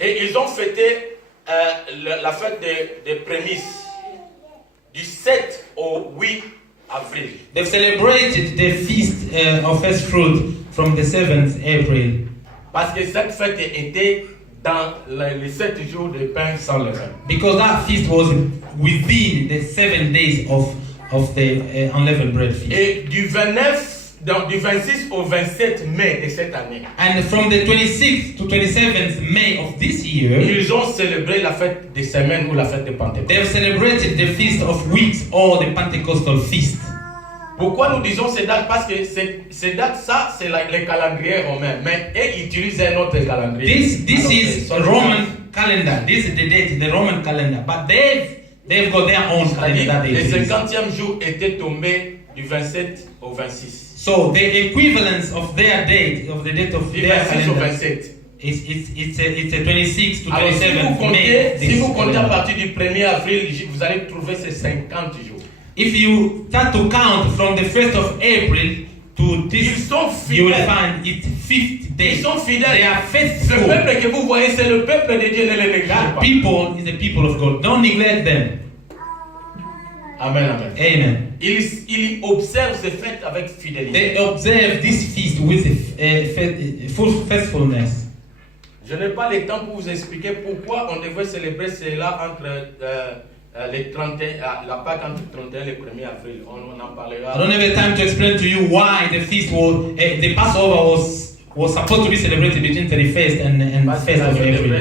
Et ils ont fêté la fête des prémices du 7 au 8 avril. They've celebrated the feast of first fruit from the 7th April. Parce que cette fête était dans les 7 jours de pain sans levain. Because that feast was within the 7 days of the unleavened bread feast. Et du 26 au 27 mai de cette année, And from the 26th to 27th May of this year, ils ont célébré la fête des semaines ou la fête de Pentecôte. they've celebrated the feast of weeks or the Pentecostal feast. Pourquoi nous disons ces dates? Parce que ces dates, ça, c'est le calendrier romain. Mais eux utilisent un autre calendrier. This is a Roman calendar. This is the date, the Roman calendar. But they've got their own calendar that they Le use. 50e jour était tombé du 27 au 26. So the equivalence of their date, of the date of Du their 26 au calendar, 27. it's a 26 to Alors, 27 May. si vous comptez à partir du 1er avril, vous allez trouver ces 50 jours. If you start to count from the 1st of April to Ils this, sont you will fidèles. find it's 50 days. Ils sont They fidèles. are Ce faithful. peuple que vous voyez, c'est le peuple de Dieu, ne le négligez That pas. people is the people of God. Don't neglect them. Amen, amen. Amen. Ils observent ces fêtes avec fidélité. They observe this feast with full faithfulness. Je n'ai pas le temps pour vous expliquer pourquoi on devrait célébrer cela entre les 31, la Pâque entre le 31 et le 1er avril. On en parlera. I don't have the time to explain to you why the feast was, the Passover was supposed to be celebrated between 31st and Parce que 1st ça of devrait April.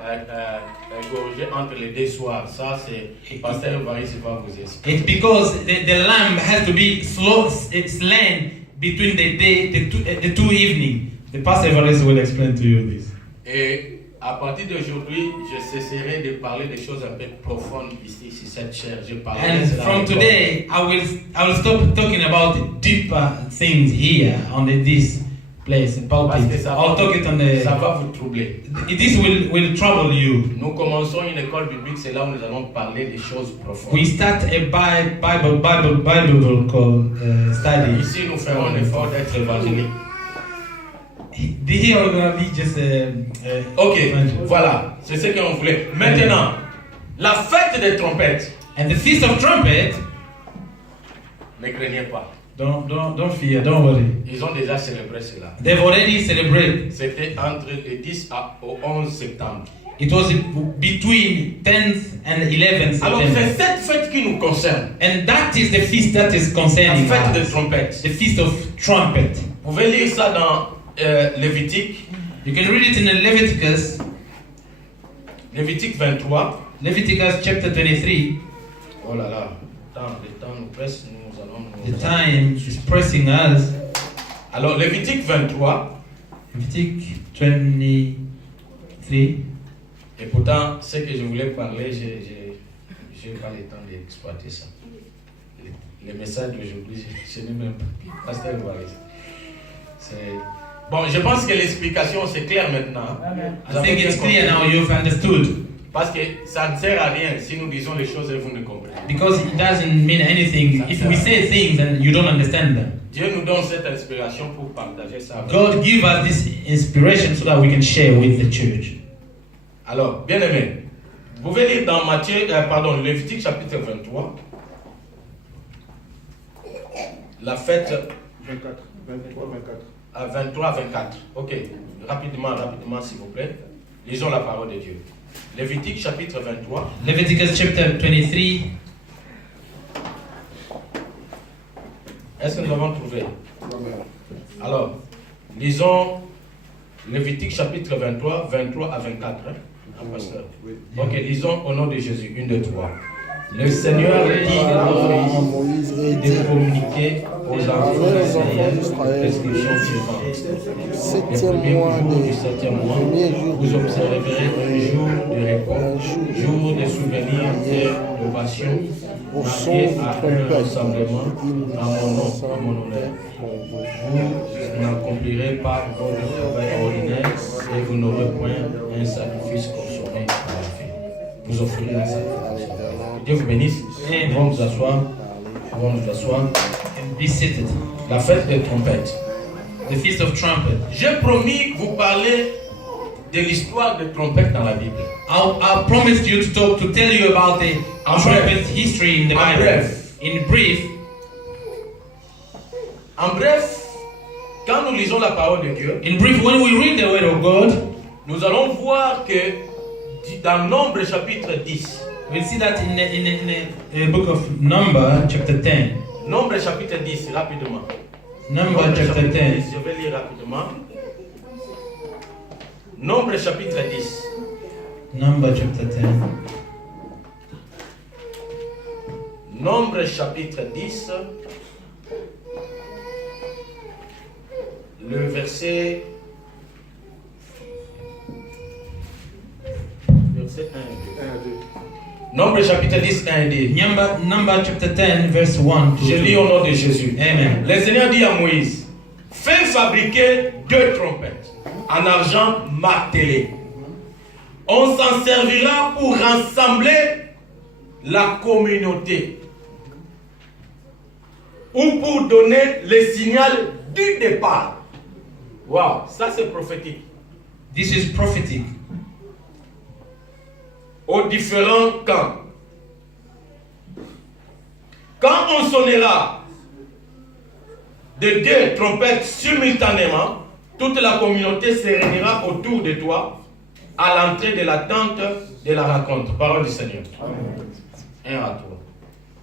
être égorgé entre les deux soirs. Ça, c'est Pasteur Varis va vous expliquer. It's because the lamb has to be slain between the two evenings. The Pastor Evarist will explain to you this. Et à partir d'aujourd'hui, je cesserai de parler des choses un peu profondes ici sur cette chair. Je parlerai And de cela from encore. today, I will stop talking about deeper things here on this place, the Parce que pulpit. ça I'll talk it on ça the. va vous troubler. This will trouble you. Nous commençons une école biblique, c'est là où nous allons parler des choses profondes. We start a Bible study. Ici, nous ferons l'effort d'être évangélique. Here we're gonna be just. Ok, voilà, c'est ce qu'on voulait. Maintenant, la fête des trompettes. And the feast of trumpet. Ne craignez pas. Don't fear. Don't worry. Ils ont déjà célébré cela. They've already celebrated. C'était entre le 10 au 11 septembre. It was between 10th and 11th Alors, September. c'est cette fête qui nous concerne. And that is the feast that is La concerning fête des us. trompettes. The feast of trumpet. Vous pouvez lire ça dans Lévitique. You can read it in Leviticus. Lévitique 23. Leviticus chapter 23. Oh là là, le temps nous presse, nous allons The time is pressing us. Alors, Lévitique 23. Leviticus 23. Et pourtant, ce que je voulais parler, je n'ai pas le temps d'exploiter ça. Le message d'aujourd'hui, je n'ai même pas. Pasteur Varis. Bon, je pense que l'explication c'est clair maintenant. I think it's clear now. You've understood. Parce que ça ne sert à rien si nous disons les choses et vous ne comprenez pas. Because it doesn't mean anything if we say things and you don't understand them. Dieu nous donne cette inspiration pour partager ça. God give us this inspiration so that we can share with the church. Alors, bien aimé, vous pouvez lire dans Lévitique chapitre 23. La fête 24, 23, 24. à 23 à 24. Ok, rapidement, s'il vous plaît. Lisons la parole de Dieu. Lévitique chapitre 23. Leviticus chapter 23. Est-ce que nous avons trouvé? Alors, lisons Lévitique chapitre 23, 23 à 24. Pasteur. Ok, lisons au nom de Jésus. 1, 2, 3. Le Seigneur dit à Moïse de communiquer aux enfants d'Israël les prescriptions suivantes. Le premier jour du 7e mois, vous observerez un jour de repos, jour de souvenir et d'ovation, marqué à un rassemblement à mon honneur. Vous n'accomplirez pas votre travail ordinaire et vous n'aurez point un sacrifice consommé à la fin. Vous offrirez un sacrifice. Dieu vous bénisse. Nous allons nous asseoir. And be seated. La fête des trompettes. The feast of trumpet. J'ai promis vous parler de l'histoire des trompettes dans la Bible. I promised you to tell you about the En trumpet history in the En Bible. bref. In brief, En bref, quand nous lisons la parole de Dieu, when we read the word of God, nous allons voir que dans Nombre chapitre 10, we'll see that in the book of Number, chapter 10. Nombre chapitre 10, rapidement. Number chapter chapitre 10. 10, je vais lire rapidement. Nombre chapitre 10. Number chapter 10. Nombre chapitre 10. Le verset 1 et 2. 1 à 2. Nombre chapitre 10, 1 et 2. Number chapter 10, verse 1 to Je 2. lis au nom de Jésus. Amen. Le Seigneur dit à Moïse, fais fabriquer 2 trompettes en argent martelé. On s'en servira pour rassembler la communauté ou pour donner le signal du départ. Waouh, ça c'est prophétique. This is prophetic. Aux différents camps. Quand on sonnera de 2 trompettes simultanément, toute la communauté se réunira autour de toi à l'entrée de la tente de la rencontre. Parole du Seigneur. Un à toi.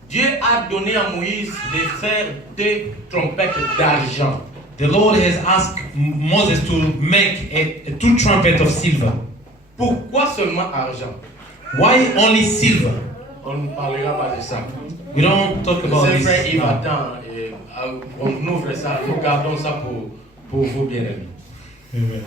Dieu a donné à Moïse de faire 2 trompettes d'argent. The Lord has asked Moses to make a 2 trumpets of silver. Pourquoi seulement argent? Why only silver? On ne parlera pas de ça. We don't talk about C'est this. frère Yves attend. On ouvre ça, nous gardons ça pour vous bien-aimés. Amen.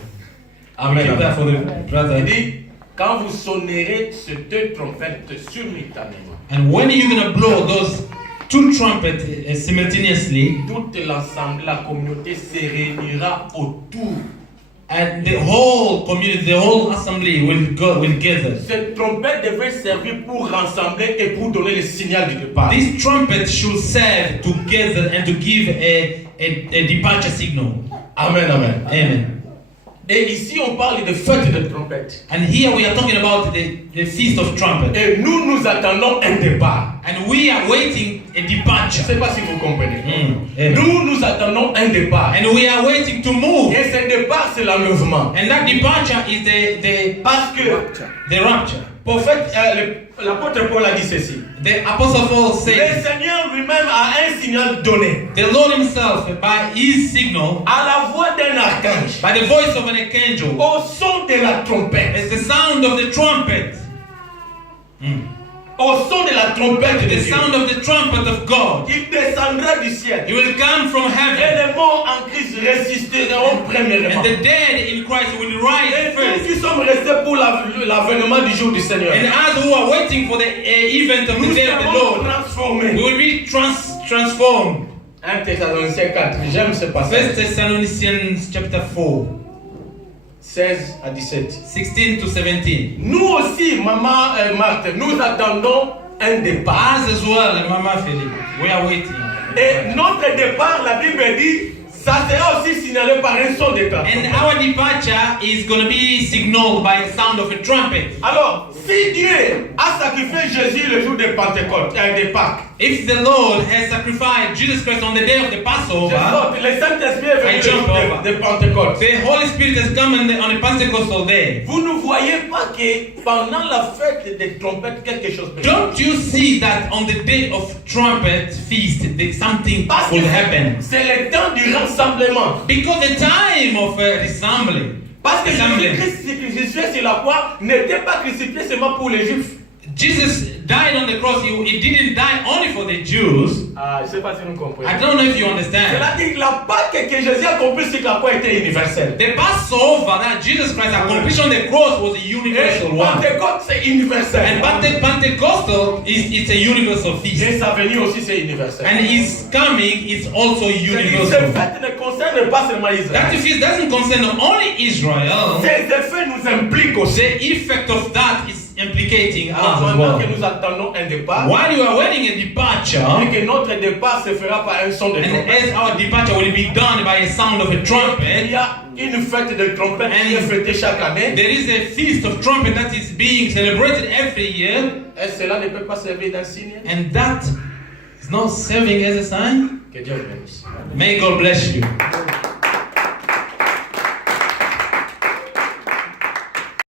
Amen. Keep that for the Il brother. dit, quand vous sonnerez ces 2 trompettes simultanément, And when you're gonna blow those 2 trumpets simultaneously, toute l'ensemble, la communauté se réunira autour. and the whole community, the whole assembly will gather. Cette trompette devait servir pour rassembler et pour donner le signal du départ. This trumpet should serve to gather and to give a departure signal. Amen, amen. Amen. Et ici, on parle de fête de trompette. And here we are talking about the feast of trumpet. Et nous attendons un départ. And we are waiting a Je ne departure. sais pas si vous comprenez. Amen. Nous attendons un départ. And we are waiting to move. Et ce départ, c'est l'enlèvement. And that departure is the Parce que rapture. prophète, l'apôtre Paul a dit ceci. The Apostle Paul Le said, Seigneur lui-même a un signal donné. the Lord himself, by his signal, À la voix d'un archange. by the voice of an archangel, Au son de la trompette. as the sound of the trumpet, Au son de la trompette de the Dieu. sound of the trumpet of God, Il descendra du ciel. he will come from Et heaven, les morts en Christ résisteront premièrement. and the dead in Christ will Et rise nous first. qui sommes restés pour l'avènement du jour du Seigneur, And us who are waiting for the event of the nous day of the serons Lord, transformés. we will be transformed. 1 Thessaloniciens 4, j'aime ce 1 passage. Thessalonians chapter 4, 16 à 17. 16 to 17. Nous aussi, maman Marthe, nous attendons un départ. As well, Mama Philip, we are waiting. Et notre départ, la Bible dit, ça sera aussi signalé par un son de And trompette. our departure is going to be signaled by the sound of a trumpet. Alors, si Dieu a sacrifié Jésus le jour de Pentecôte, de Pâques, If the Lord has sacrificed Jesus Christ on the day of the Passover, le Saint-Esprit est venu I le jump jour over. de Pentecôte. the Holy Spirit has come on the Pentecostal day. Vous ne voyez pas que pendant la fête des trompettes, quelque chose peut Don't you see that on the day of trumpet feast, something Parce que will happen? c'est le temps du rassemblement. Because the time of assembly. Parce que Assembly. Jésus-Christ crucifié sur la croix n'était pas crucifié seulement pour les Juifs. Jesus died on the cross. He didn't die only for the Jews. Ah, je ne sais pas si vous comprenez. I don't know if you understand. C'est-à-dire que la Pâque que Jésus a accomplie sur la croix était universelle. The Passover that Jesus Christ accomplished on the cross was a Et universal one. Pentecôte, c'est universel. And Pentecostal is a universal feast. Et sa venue aussi, c'est universel. And his coming is also Cette universal. fête ne concerne pas seulement Israël. That feast doesn't concern only Israel. Ces effets nous impliquent aussi. The effect of that is implicating us as Pendant well. que nous attendons un départ, While you are waiting a departure, et que notre départ se fera par un son de and trompette, as our departure will be done by a sound of a il trumpet, y a une fête de trompette qui est fêtée chaque année, there is a feast of trumpet that is being celebrated every year, et cela ne peut pas servir d'un signe. and that is not serving as a sign. Que Dieu vous bénisse. May God bless you.